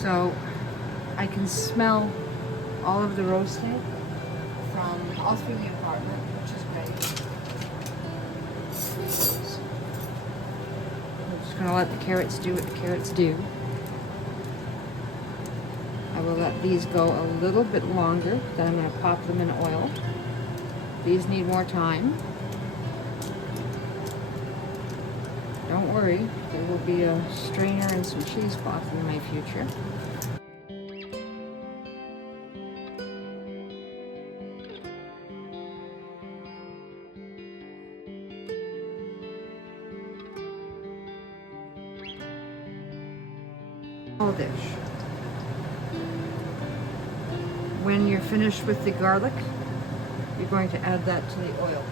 So I can smell all of the roasting from all through the apartment, which is great. I'm just gonna let the carrots do what the carrots do. I will let these go a little bit longer, then I'm gonna pop them in oil. These need more time. Don't worry, there will be a strainer and some cheesecloth in my future. Dish. When you're finished with the garlic, you're going to add that to the oil,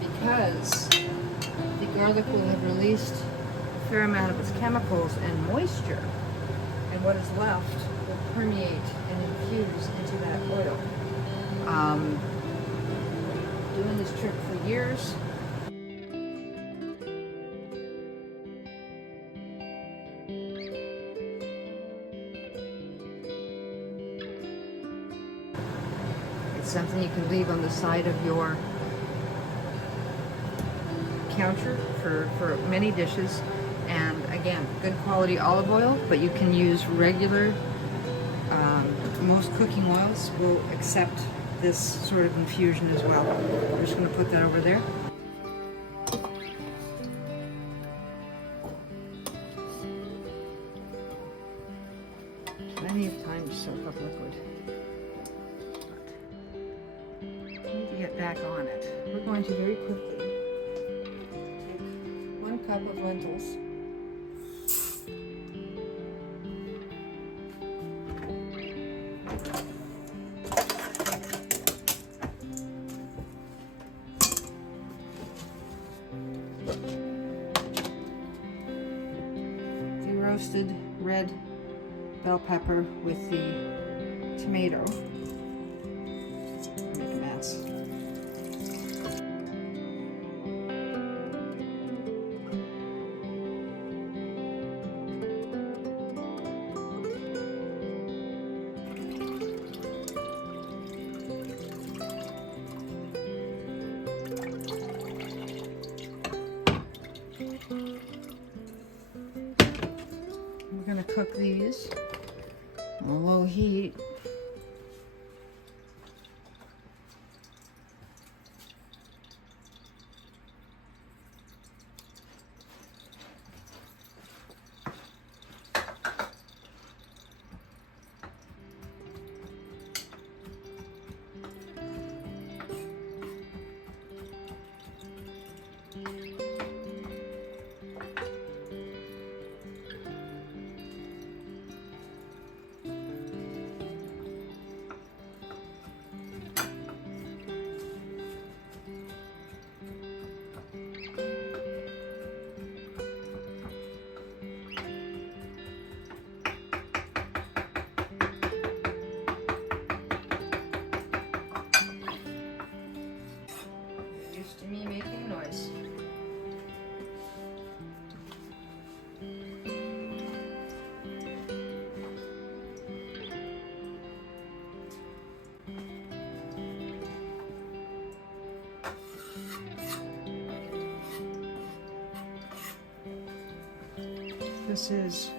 because the garlic will have released a fair amount of its chemicals and moisture, and what is left will permeate and infuse into that oil. Doing this trick for years. Something you can leave on the side of your counter for many dishes. And again, good quality olive oil, but you can use regular, most cooking oils will accept this sort of infusion as well. I'm just going to put that over there. Plenty of time to soak up liquid. Get back on it. We're going to very quickly take 1 cup of lentils, the roasted red bell pepper with the tomato. Make a mess. We're going to cook these on a low heat. Used to me making noise. This is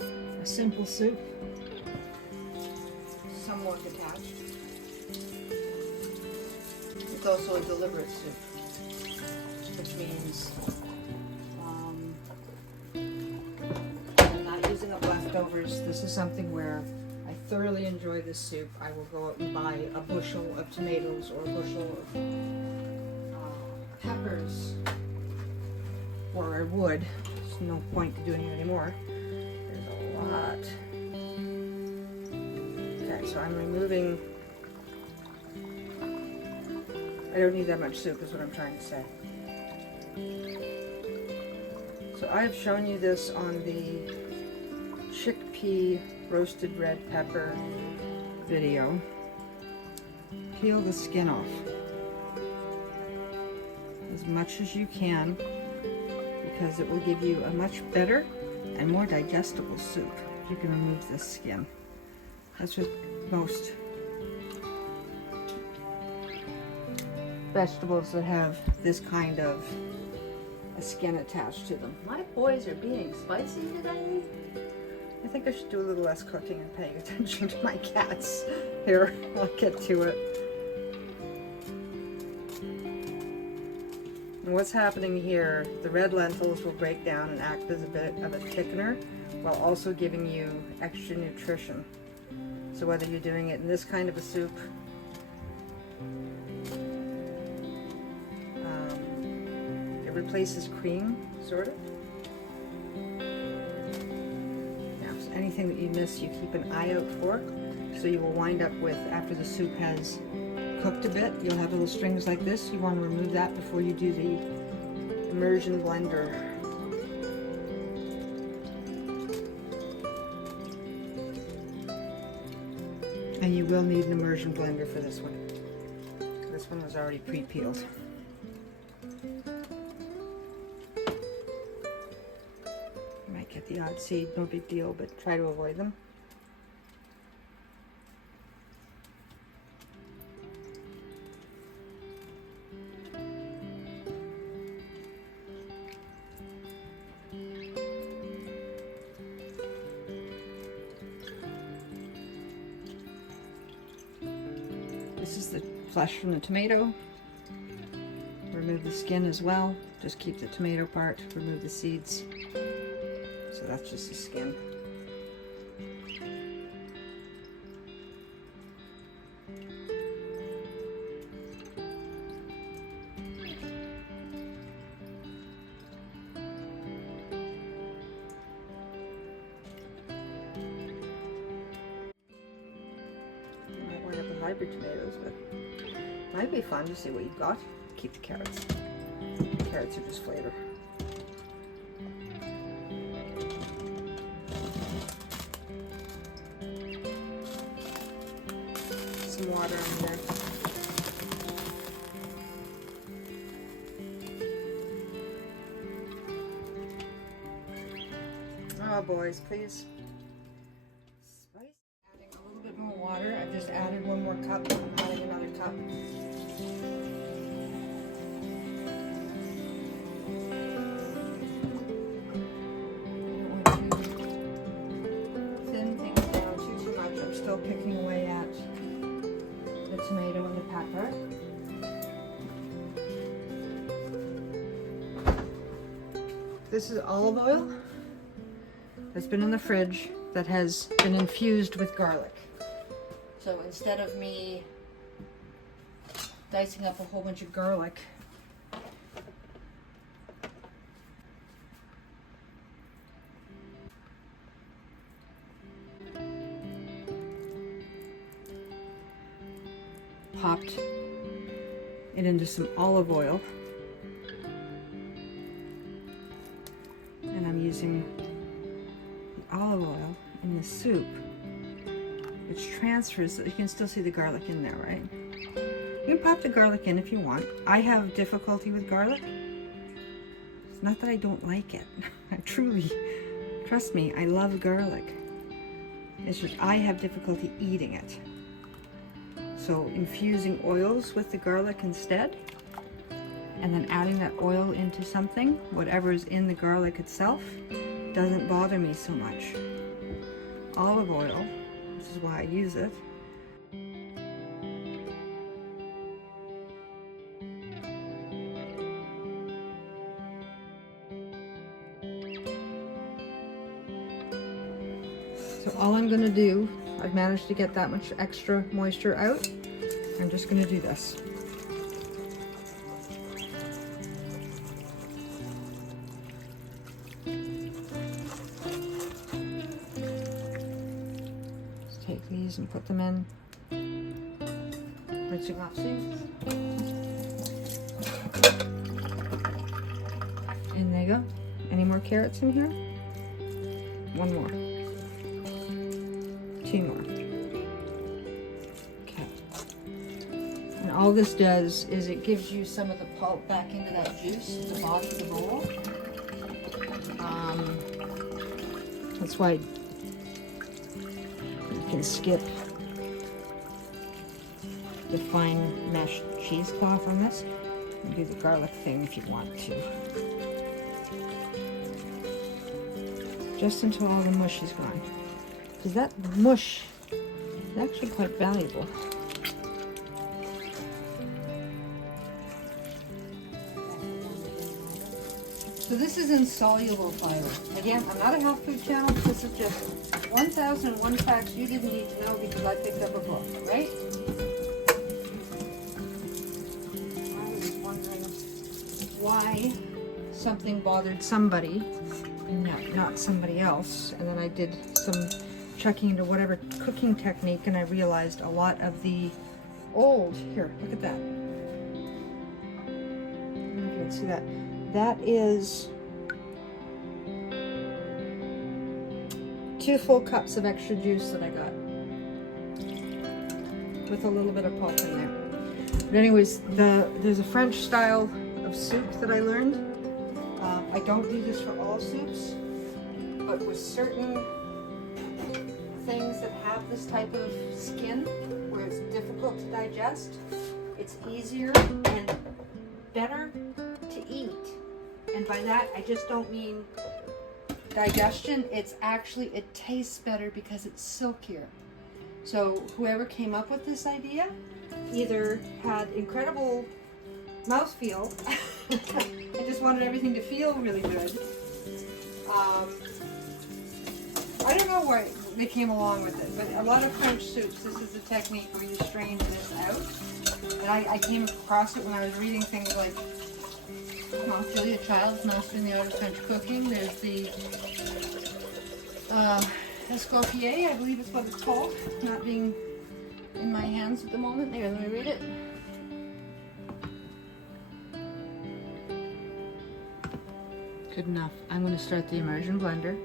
a simple soup, somewhat detached. It's also a deliberate soup, which means I'm not using up leftovers. This is something where I thoroughly enjoy this soup. I will go out and buy a bushel of tomatoes or a bushel of peppers, or I would. There's no point to doing it anymore. There's a lot. Okay, so I'm removing. I don't need that much soup is what I'm trying to say. So I've shown you this on the chickpea roasted red pepper video. Peel the skin off as much as you can, because it will give you a much better and more digestible soup. if you can remove this skin. That's what most vegetables that have this kind of a skin attached to them. My boys are being spicy today. I think I should do a little less cooking and paying attention to my cats. Here, I'll get to it. And what's happening here, the red lentils will break down and act as a bit of a thickener while also giving you extra nutrition. So whether you're doing it in this kind of a soup, it replaces cream, sort of. Now, so anything that you miss, you keep an eye out for. So you will wind up with, after the soup has cooked a bit, you'll have little strings like this. You want to remove that before you do the immersion blender. And you will need an immersion blender for this one. This one was already pre-peeled. You might get the odd seed, no big deal, but try to avoid them. This is the flesh from the tomato. Remove the skin as well. Just keep the tomato part, remove the seeds. So that's just the skin. Hybrid tomatoes, but might be fun to see what you've got. Keep the carrots. Carrots are just flavor. Some water in there. Oh, boys, please. I've just added one more cup. I'm adding another cup. I don't want to thin things down too much. I'm still picking away at the tomato and the pepper. This is olive oil that's been in the fridge that has been infused with garlic. So instead of me dicing up a whole bunch of garlic, popped it into some olive oil, and I'm using the olive oil in the soup, which transfers, so you can still see the garlic in there, right? You can pop the garlic in if you want. I have difficulty with garlic. It's not that I don't like it. I truly, trust me, I love garlic. It's just I have difficulty eating it. So infusing oils with the garlic instead, and then adding that oil into something, whatever is in the garlic itself, doesn't bother me so much. Olive oil, which is why I use it. So all I'm going to do, I've managed to get that much extra moisture out. I'm just going to do this. Just take these and put them in. Rinsing off seeds. And there you go. Any more carrots in here? One more. Two more. Okay. And all this does is it gives you some of the pulp back into that juice at the bottom of the bowl. That's why can skip the fine mesh cheesecloth on this and do the garlic thing if you want to. Just until all the mush is gone. Because that mush is actually quite valuable. So this is insoluble fiber. Again, I'm not a health food channel. This is just 1001 facts you didn't need to know because I picked up a book, right? I was wondering why something bothered somebody and not somebody else. And then I did some checking into whatever cooking technique and I realized a lot of the old, here, look at that. I don't know if you can see that. That is 2 full cups of extra juice that I got with a little bit of pulp in there. But anyways, there's a French style of soup that I learned. I don't do this for all soups, but with certain things that have this type of skin where it's difficult to digest, it's easier and better to eat. And by that, I just don't mean digestion. It's actually, it tastes better because it's silkier. So whoever came up with this idea either had incredible mouthfeel and just wanted everything to feel really good. I don't know why they came along with it, but a lot of French soups, this is the technique where you strain this out. And I came across it when I was reading things like, well, Julia Child's Master in the Art of French Cooking. There's the Escoffier, I believe it's what it's called. Not being in my hands at the moment. There, let me read it. Good enough. I'm going to start the immersion blender.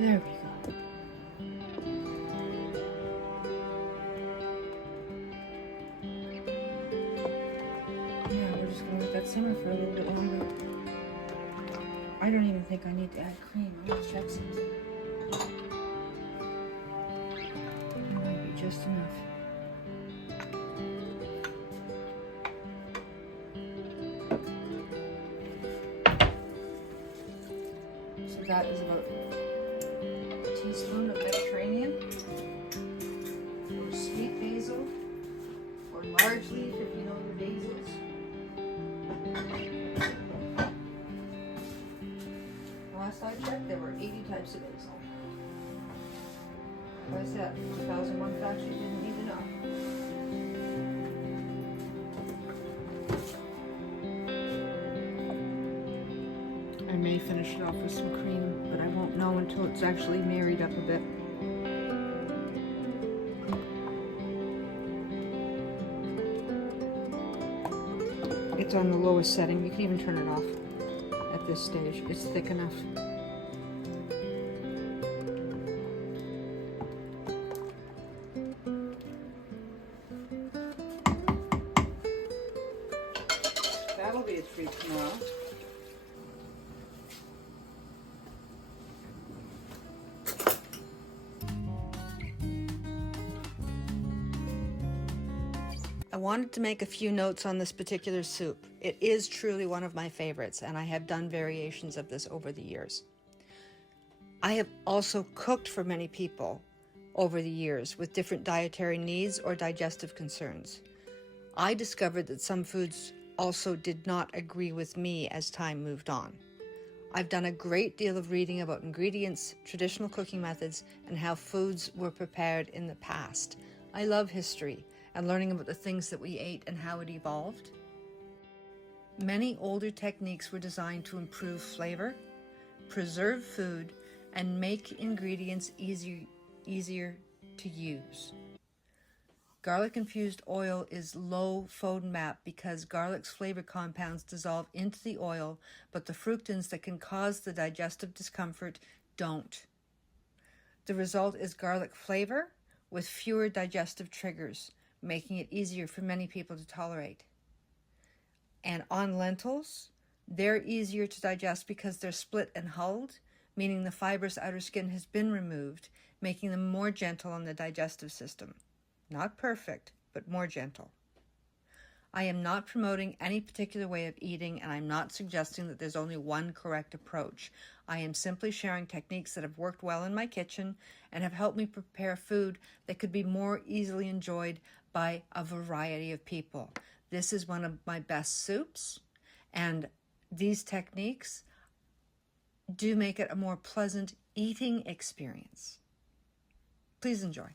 There we go. Yeah, we're just gonna let that simmer for a little bit longer. I don't even think I need to add cream. I'm gonna check something. It might be just enough. So that is about a teaspoon of Mediterranean, or sweet basil, or large leaf if you know your basils. Last I checked, there were 80 types of basil. Like I said, 1001 facts you didn't need to know. I may finish it off with some cream, but I won't know until it's actually married up a bit. It's on the lowest setting. You can even turn it off at this stage. It's thick enough. That'll be a treat tomorrow. I wanted to make a few notes on this particular soup. It is truly one of my favorites, and I have done variations of this over the years. I have also cooked for many people over the years with different dietary needs or digestive concerns. I discovered that some foods also did not agree with me as time moved on. I've done a great deal of reading about ingredients, traditional cooking methods, and how foods were prepared in the past. I love history and learning about the things that we ate and how it evolved. Many older techniques were designed to improve flavor, preserve food, and make ingredients easier to use. Garlic infused oil is low FODMAP because garlic's flavor compounds dissolve into the oil, but the fructans that can cause the digestive discomfort don't. The result is garlic flavor with fewer digestive triggers, making it easier for many people to tolerate. And on lentils, they're easier to digest because they're split and hulled, meaning the fibrous outer skin has been removed, making them more gentle on the digestive system. Not perfect, but more gentle. I am not promoting any particular way of eating, and I'm not suggesting that there's only one correct approach. I am simply sharing techniques that have worked well in my kitchen and have helped me prepare food that could be more easily enjoyed by a variety of people. This is one of my best soups, and these techniques do make it a more pleasant eating experience. Please enjoy.